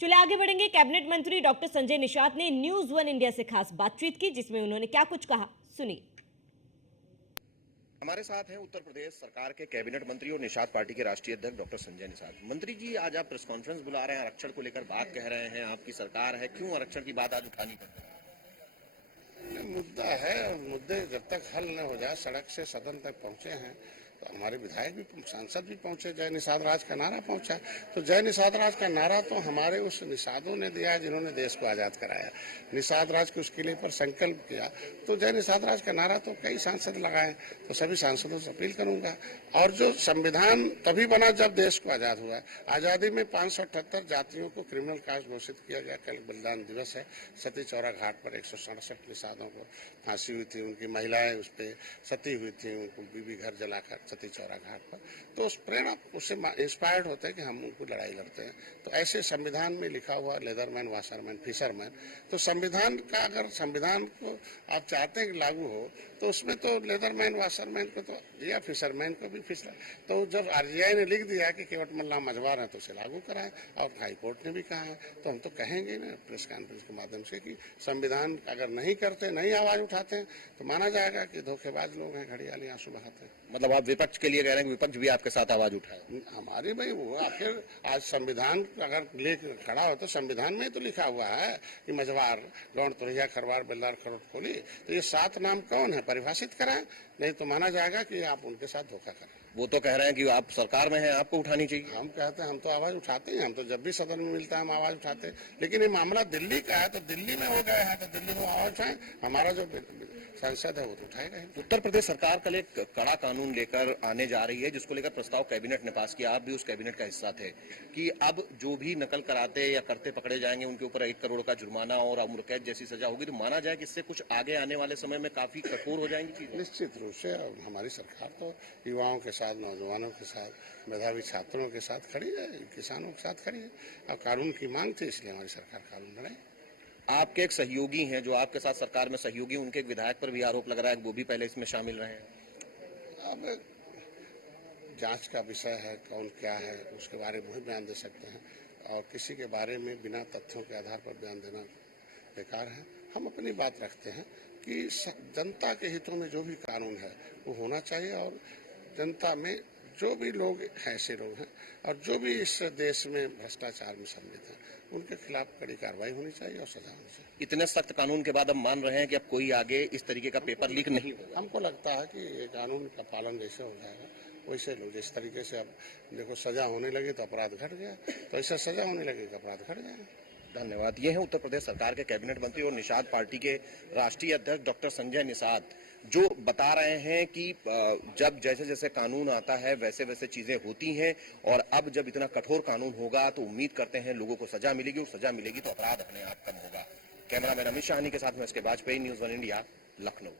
चलिए आगे बढ़ेंगे। कैबिनेट मंत्री डॉक्टर संजय निषाद ने न्यूज वन इंडिया से खास बातचीत की, जिसमें उन्होंने क्या कुछ कहा, सुनिए। हमारे साथ हैं उत्तर प्रदेश सरकार के कैबिनेट मंत्री और निषाद पार्टी के राष्ट्रीय अध्यक्ष डॉक्टर संजय निषाद। मंत्री जी, आज आप प्रेस कॉन्फ्रेंस बुला रहे हैं, आरक्षण को लेकर बात कह रहे हैं, आपकी सरकार है, क्यों आरक्षण की बात आज उठानी पड़ रही है? मुद्दा है और मुद्दे जब तक हल न हो जाए, सड़क से सदन तक पहुंचे हैं तो हमारे विधायक भी, सांसद भी पहुंचे, जय निषाद राज का नारा पहुंचा। तो जय निषाद राज का नारा तो हमारे उस निषादों ने दिया जिन्होंने देश को आजाद कराया, निषाद राज के उसके लिए पर संकल्प किया। तो जय निषाद राज का नारा तो कई सांसद लगाए, तो सभी सांसदों से अपील करूंगा। और जो संविधान तभी बना जब देश को आजाद हुआ। आजादी में 578 जातियों को क्रिमिनल कास्ट घोषित किया गया। कल बलिदान दिवस है, सती चौरा घाट पर 167 निषादों को फांसी हुई थी, उनकी महिलाएं उस पर सती हुई थी, उनको बीबी घर जलाकर सती चौरा घाट पर। तो उस प्रेरणा उससे इंस्पायर्ड होते हैं कि हम उनको लड़ाई लड़ते हैं। तो ऐसे संविधान में लिखा हुआ लेदरमैन, वाशरमैन, फिशरमैन, तो संविधान का अगर संविधान को आप चाहते हैं कि लागू हो तो उसमें तो लेदरमैन, वाशरमैन को तो दिया, फिशरमैन को भी फिशर। तो जब आरजीआई ने लिख दिया कि केवट मल्ला मझवार है तो उसे लागू कराएं, और हाईकोर्ट ने भी कहा है, तो हम तो कहेंगे ना प्रेस कॉन्फ्रेंस के माध्यम से कि संविधान अगर नहीं करते, नहीं आवाज उठाते हैं तो माना जाएगा कि धोखेबाज लोग हैं, घड़ियाली आंसू बहाते हैं। मतलब आप विपक्ष के लिए कह रहे हैं कि विपक्ष भी आपके साथ आवाज उठाए? हमारी भाई वो आखिर आज संविधान अगर लेकर खड़ा हो तो संविधान में तो लिखा हुआ है कि मझवार, गौड़, तुरैया, खरवार, बेलदार, खरोट, कोली, तो ये 7 नाम कौन है, परिभाषित कराएं, नहीं तो माना जाएगा कि आप उनके साथ धोखा करें। वो तो कह रहे हैं कि आप सरकार में हैं, आपको उठानी चाहिए। हम कहते हैं, हम तो आवाज उठाते हैं, हम तो जब भी सदन में मिलता है हम आवाज उठाते हैं। लेकिन ये मामला दिल्ली का है तो दिल्ली में हो गया है तो दिल्ली में आवाज उठाएं, हमारा जो सांसद है वो तो उठाएगा ही। उत्तर प्रदेश सरकार कल एक कड़ा कानून लेकर आने जा रही है, जिसको लेकर प्रस्ताव कैबिनेट ने पास किया, आप भी उस कैबिनेट का हिस्सा थे, कि अब जो भी नकल कराते या करते पकड़े जाएंगे उनके ऊपर 1 करोड़ का जुर्माना और उम्र कैद जैसी सजा होगी। तो माना जाए कि इससे कुछ आगे आने वाले समय में काफी कठोर हो जाएंगी चीजें। निश्चित रूप से हमारी सरकार तो युवाओं के साथ, नौजवानों के साथ, मेधावी छात्रों के साथ खड़ी है, किसानों के साथ खड़ी है। और कानून की मांग थी, इसलिए हमारी सरकार कानून बनाई। आपके एक सहयोगी हैं जो आपके साथ सरकार में सहयोगी, उनके एक विधायक पर भी आरोप लग रहा है कि वो भी पहले इसमें शामिल रहे हैं। अब जांच का विषय है, कौन क्या है उसके बारे में बयान दे सकते हैं, और किसी के बारे में बिना तथ्यों के आधार पर बयान देना बेकार है। हम अपनी बात रखते हैं कि जनता के हितों में जो भी कानून है वो होना चाहिए, और जनता में जो भी लोग ऐसे लोग हैं और जो भी इस देश में भ्रष्टाचार में सम्मिलित हैं उनके खिलाफ कड़ी कार्रवाई होनी चाहिए और सजा होनी चाहिए। इतने सख्त कानून के बाद अब मान रहे हैं कि अब कोई आगे इस तरीके का पेपर लीक नहीं होगा? हमको लगता है कि ये कानून का पालन जैसे हो जाएगा वैसे लोग, जिस तरीके से अब देखो सजा होने लगी तो अपराध घट गया, तो ऐसा सजा होने लगी तो अपराध घट जाएगा। धन्यवाद। ये हैं उत्तर प्रदेश सरकार के कैबिनेट मंत्री और निषाद पार्टी के राष्ट्रीय अध्यक्ष डॉक्टर संजय निषाद, जो बता रहे हैं कि जब जैसे जैसे कानून आता है वैसे वैसे चीजें होती हैं, और अब जब इतना कठोर कानून होगा तो उम्मीद करते हैं लोगों को सजा मिलेगी, और सजा मिलेगी तो अपराध अपने आप कम होगा। कैमरामैन अमित शाहनी के साथ में इसके Vajpayee, news one India, Lucknow.